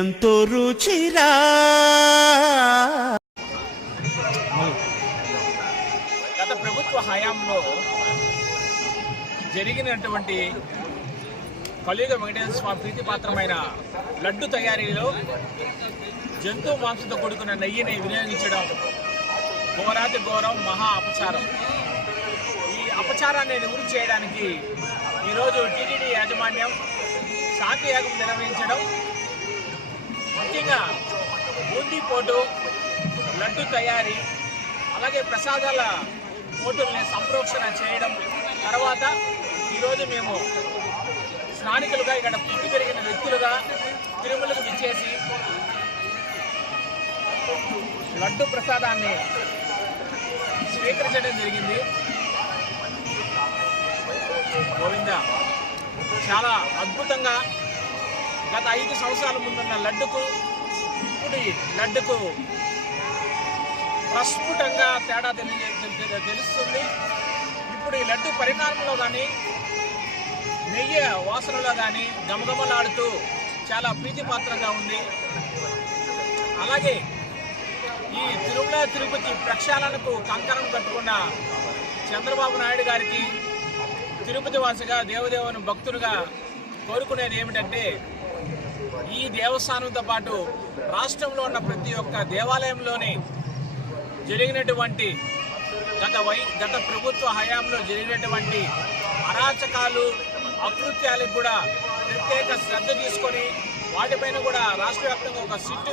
ఎంతో రుచిరా గత ప్రభుత్వ హయాంలో జరిగినటువంటి కలియుగ వెంకటేశ్వర స్వామి ప్రీతిపాత్రమైన లడ్డు తయారీలో జంతు మాంసంతో కూడుకున్న నెయ్యిని వినియోగించడం ఘోరాతి ఘోరం, మహా అపచారం. ఈ అపచారాన్ని నివృత్తి చేయడానికి ఈరోజు టీటీడీ యాజమాన్యం శాంతియాగం నిర్వహించడం, ముఖ్యంగా బూందీ పోటు, లడ్డు తయారీ, అలాగే ప్రసాదాల పోటుల్ని సంప్రోక్షణ చేయడం తర్వాత ఈరోజు మేము స్థానికులుగా ఇక్కడ పుట్టి పెరిగిన వ్యక్తులుగా తిరుమలకు విచ్చేసి లడ్డు ప్రసాదాన్ని స్వీకరించడం జరిగింది. గోవింద చాలా అద్భుతంగా గత 5 సంవత్సరాల ముందున్న లడ్డుకు ఇప్పుడు లడ్డుకు ప్రస్ఫుటంగా తేడా తెలుస్తుంది. ఇప్పుడు ఈ లడ్డు పరిణామంలో కానీ, నెయ్యి వాసనలో కానీ గమగమలాడుతూ చాలా ప్రీతిపాత్రంగా ఉంది. అలాగే ఈ తిరుమల తిరుపతి ప్రక్షాళనకు కంకణం కట్టుకున్న చంద్రబాబు నాయుడు గారికి తిరుపతి వాసిగా, దేవదేవుని భక్తులుగా కోరుకునేది ఏమిటంటే, ఈ దేవస్థానంతో పాటు రాష్ట్రంలో ఉన్న ప్రతి ఒక్క దేవాలయంలోని జరిగినటువంటి గత ప్రభుత్వ హయాంలో జరిగినటువంటి అరాచకాలు, అకృత్యాలకు కూడా ప్రత్యేక శ్రద్ధ తీసుకొని వాటిపైన కూడా రాష్ట్ర వ్యాప్తంగా ఒక సిట్టు